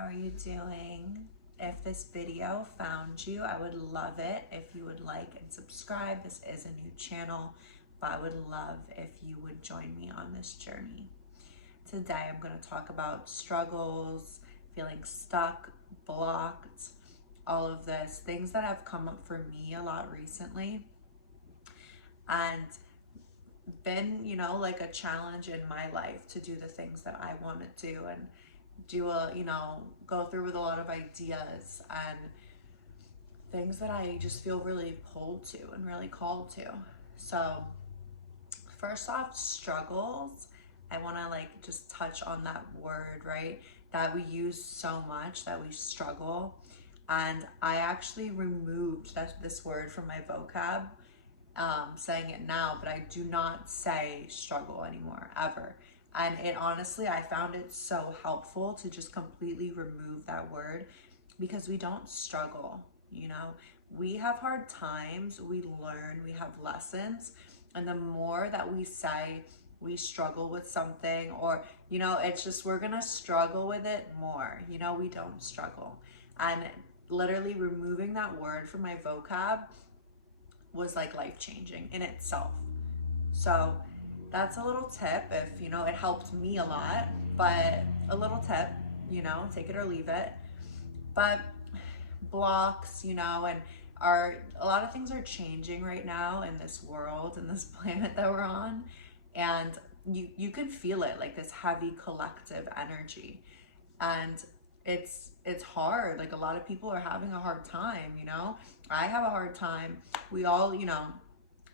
How are you doing? If this video found you, I would love it if you would like and subscribe. This is a new channel, but I would love if you would join me on this journey. Today, I'm going to talk about struggles, feeling stuck, blocked, all of this, things that have come up for me a lot recently and been, like a challenge in my life to do the things that I want to do and go through with a lot of ideas and things that I just feel really pulled to and really called to. So first off, struggles. I want to just touch on that word, right? That we use so much, that we struggle. And I actually removed this word from my vocab, saying it now, but I do not say struggle anymore, ever. And it honestly, I found it so helpful to just completely remove that word because we don't struggle, We have hard times, we learn, we have lessons. And the more that we say we struggle with something or, it's just we're going to struggle with it more, we don't struggle. And literally removing that word from my vocab was life-changing in itself. So that's a little tip if, it helped me a lot, but a little tip, take it or leave it. But blocks, and a lot of things are changing right now in this world and this planet that we're on. And you can feel it, like this heavy collective energy. And it's hard. A lot of people are having a hard time, I have a hard time. We all,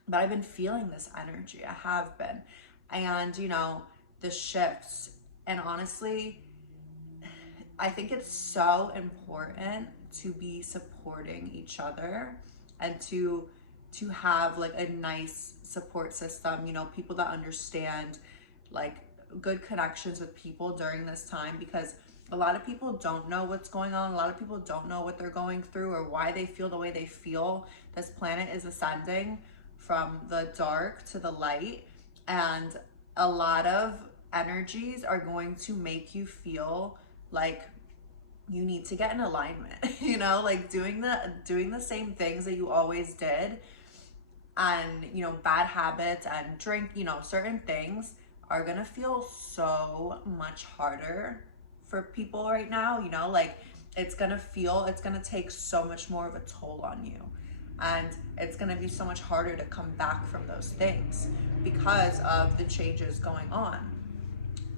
but I've been feeling this energy. I have been. And, the shifts. And honestly, I think it's so important to be supporting each other and to have a nice support system, people that understand, good connections with people during this time, because a lot of people don't know what's going on. A lot of people don't know what they're going through or why they feel the way they feel. This planet is ascending from the dark to the light, and a lot of energies are going to make you feel like you need to get in alignment, doing the same things that you always did, and bad habits and drink, certain things are gonna feel so much harder for people right now. It's gonna take so much more of a toll on you, and it's gonna be so much harder to come back from those things because of the changes going on.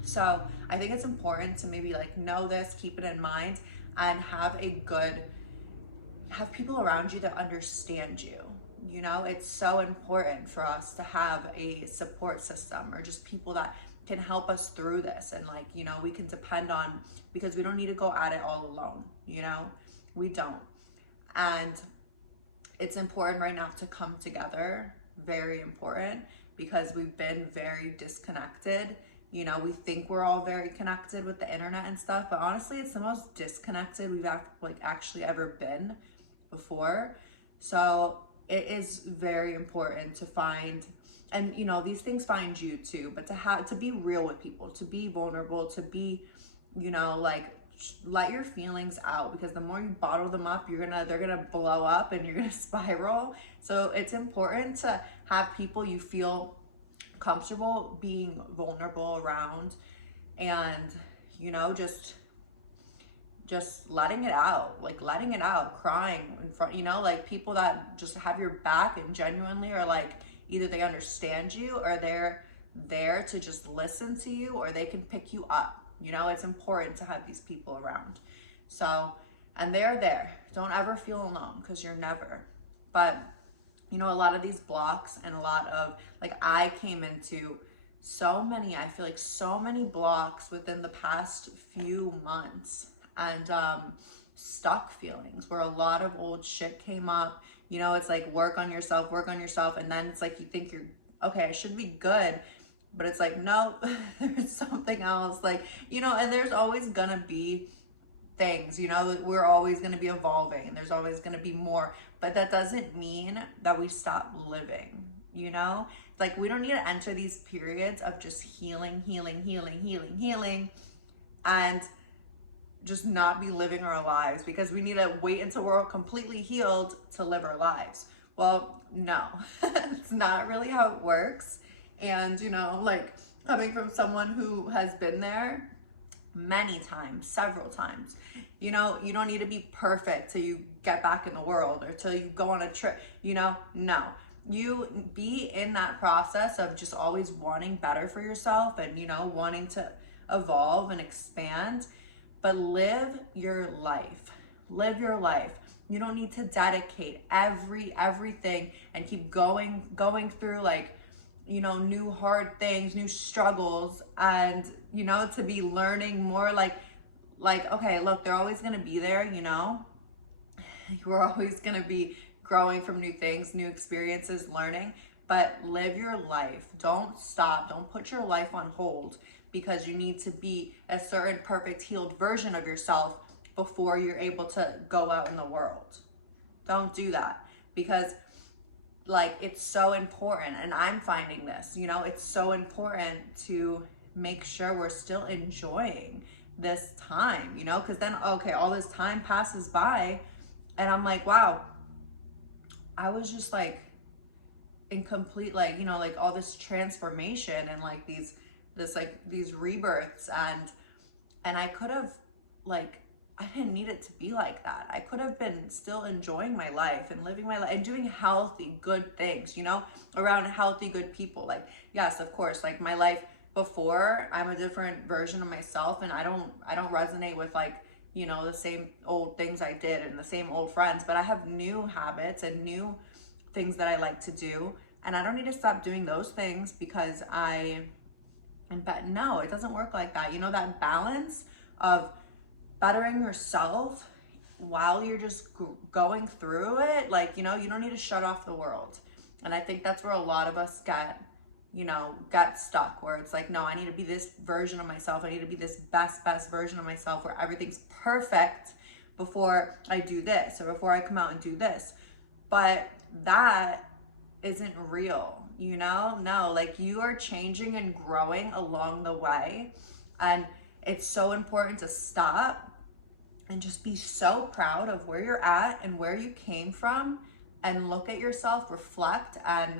So I think it's important to maybe know this, keep it in mind, and have people around you that understand you. It's so important for us to have a support system or just people that can help us through this, and we can depend on, because we don't need to go at it all alone. We don't. And it's important right now to come together, very important, because we've been very disconnected. We think we're all very connected with the internet and stuff, but honestly, it's the most disconnected we've actually ever been before. So it is very important to find, and these things find you too, but to be real with people, to be vulnerable, to be, let your feelings out, because the more you bottle them up, they're gonna blow up and you're gonna spiral. So it's important to have people you feel comfortable being vulnerable around, and just letting it out, crying in front, people that just have your back and genuinely are either they understand you or they're there to just listen to you, or they can pick you up. It's important to have these people around. So, and they're there. Don't ever feel alone, because you're never. But, a lot of these blocks and a lot of, I came into I feel so many blocks within the past few months, and stuck feelings where a lot of old shit came up. It's work on yourself, and then it's you think you're okay, I should be good, but it's no, there's something else, and there's always gonna be things, we're always gonna be evolving, and there's always gonna be more, but that doesn't mean that we stop living. We don't need to enter these periods of just healing, and just not be living our lives because we need to wait until we're completely healed to live our lives. Well, no, it's not really how it works. And, you know, like coming from someone who has been there many times, several times, you know, you don't need to be perfect till you get back in the world or till you go on a trip, you know, no. You be in that process of just always wanting better for yourself and, you know, wanting to evolve and expand, but live your life. Live your life. You don't need to dedicate everything and keep going through like, you know, new hard things, new struggles, and, you know, to be learning more like, okay, look, they're always going to be there, you know, we're always going to be growing from new things, new experiences, learning, but live your life. Don't stop. Don't put your life on hold because you need to be a certain perfect healed version of yourself before you're able to go out in the world. Don't do that because like it's so important, and I'm finding this, you know, it's so important to make sure we're still enjoying this time, you know, because then, okay, all this time passes by and I'm like, wow, I was just like in complete, like, you know, like all this transformation and like these rebirths, and I could have, like, I didn't need it to be like that. I could have been still enjoying my life and living my life and doing healthy, good things, you know, around healthy, good people. Like, yes, of course, like my life before, I'm a different version of myself, and I don't resonate with like, you know, the same old things I did and the same old friends, but I have new habits and new things that I like to do, and I don't need to stop doing those things because no, it doesn't work like that. You know, that balance of bettering yourself while you're just going through it, like, you know, you don't need to shut off the world. And I think that's where a lot of us get stuck, where it's like, no, I need to be this version of myself. I need to be this best version of myself where everything's perfect before I do this or before I come out and do this. But that isn't real, you know? No, like you are changing and growing along the way. And it's so important to stop and just be so proud of where you're at and where you came from, and look at yourself, reflect, and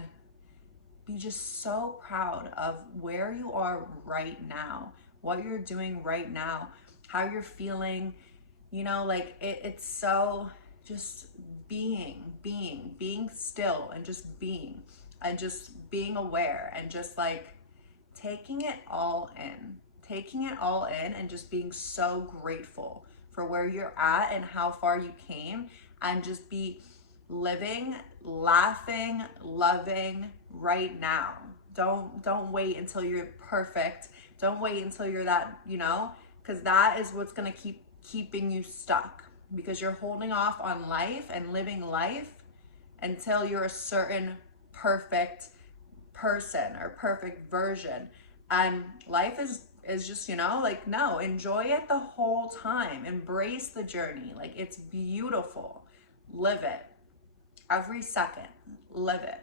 be just so proud of where you are right now, what you're doing right now, how you're feeling, you know, like it's so just being still and just being aware and just like taking it all in and just being so grateful for where you're at and how far you came, and just be living, laughing, loving right now. Don't wait until you're perfect. Don't wait until you're that, you know, because that is what's going to keeping you stuck, because you're holding off on life and living life until you're a certain perfect person or perfect version. And life is just, you know, like, no, enjoy it the whole time. Embrace the journey. Like, it's beautiful. Live it. Every second, live it.